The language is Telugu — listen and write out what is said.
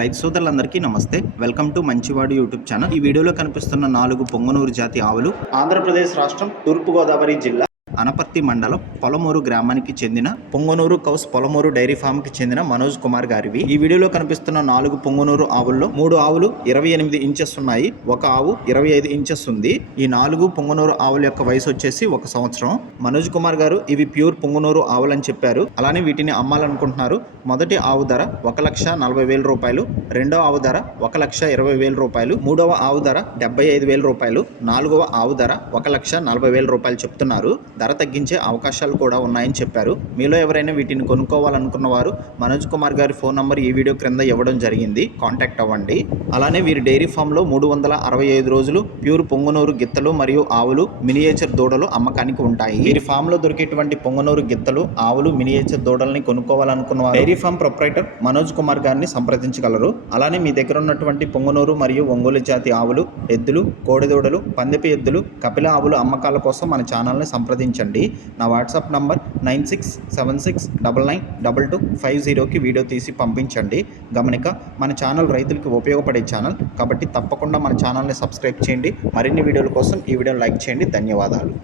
రైతు సోదరులందరికీ నమస్తే. Welcome to Manchivadu YouTube channel. ఈ వీడియోలో కనిపిస్తున్న నాలుగు పొంగనూరు జాతి ఆవులు ఆంధ్రప్రదేశ్ రాష్ట్రం తూర్పుగోదావరి జిల్లా అనపర్తి మండలం పొలమూరు గ్రామానికి చెందిన పొంగనూరు కౌస్ పొలమూరు డైరీ ఫామ్కి చెందిన మనోజ్ కుమార్ గారివి. ఈ వీడియోలో కనిపిస్తున్న నాలుగు పొంగనూరు ఆవుల్లో మూడు ఆవులు ఇరవై ఎనిమిది ఇంచెస్ ఉన్నాయి. ఒక ఆవు ఇరవై ఐదు ఇంచెస్ ఉంది. ఈ నాలుగు పొంగనూరు ఆవుల యొక్క వయసు వచ్చేసి ఒక సంవత్సరం. మనోజ్ కుమార్ గారు ఇవి ప్యూర్ పొంగనూరు ఆవులు అని చెప్పారు. అలానే వీటిని అమ్మాలనుకుంటున్నారు. మొదటి ఆవు ధర ఒక లక్ష నలభై వేల రూపాయలు. రెండవ ఆవు ధర ఒక లక్ష ఇరవై వేల రూపాయలు. మూడవ ఆవు ధర డెబ్బై ఐదు వేల రూపాయలు. నాలుగవ ఆవు ధర ఒక లక్ష నలభై వేల రూపాయలు చెప్తున్నారు. ధర తగ్గించే అవకాశాలు కూడా ఉన్నాయని చెప్పారు. మీలో ఎవరైనా వీటిని కొనుక్కోవాలనుకున్న వారు మనోజ్ కుమార్ గారి ఫోన్ నంబర్ ఈ వీడియో క్రింద ఇవ్వడం జరిగింది. కాంటాక్ట్ అవ్వండి. అలానే వీరి డైరీ ఫామ్లో మూడు వందల అరవై ఐదు రోజులు ప్యూర్ పొంగునూరు గిత్తలు మరియు ఆవులు మినియేచర్ దూడలు అమ్మకానికి ఉంటాయి. వీరి ఫామ్లో దొరికేటువంటి పొంగనూరు గిత్తలు ఆవులు మినియేచర్ దూడల్ని కొనుక్కోవాలనుకున్న dairy farm proprietor Manoj Kumar గారిని సంప్రదించగలరు. అలానే మీ దగ్గర ఉన్నటువంటి పొంగనూరు మరియు ఒంగోలు జాతి ఆవులు ఎద్దులు కోడిదూడలు పందిపి ఎద్దులు కపిల ఆవులు అమ్మకాల కోసం మన ఛానల్ని సంప్రదించండి. నా WhatsApp number nine six seven six double nine double two five జీరోకి వీడియో తీసి పంపించండి. గమనిక మన ఛానల్ రైతులకు ఉపయోగపడే ఛానల్. కాబట్టి తప్పకుండా మన ఛానల్ని సబ్స్క్రైబ్ చేయండి. మరిన్ని వీడియోల కోసం ఈ వీడియో లైక్ చేయండి. ధన్యవాదాలు.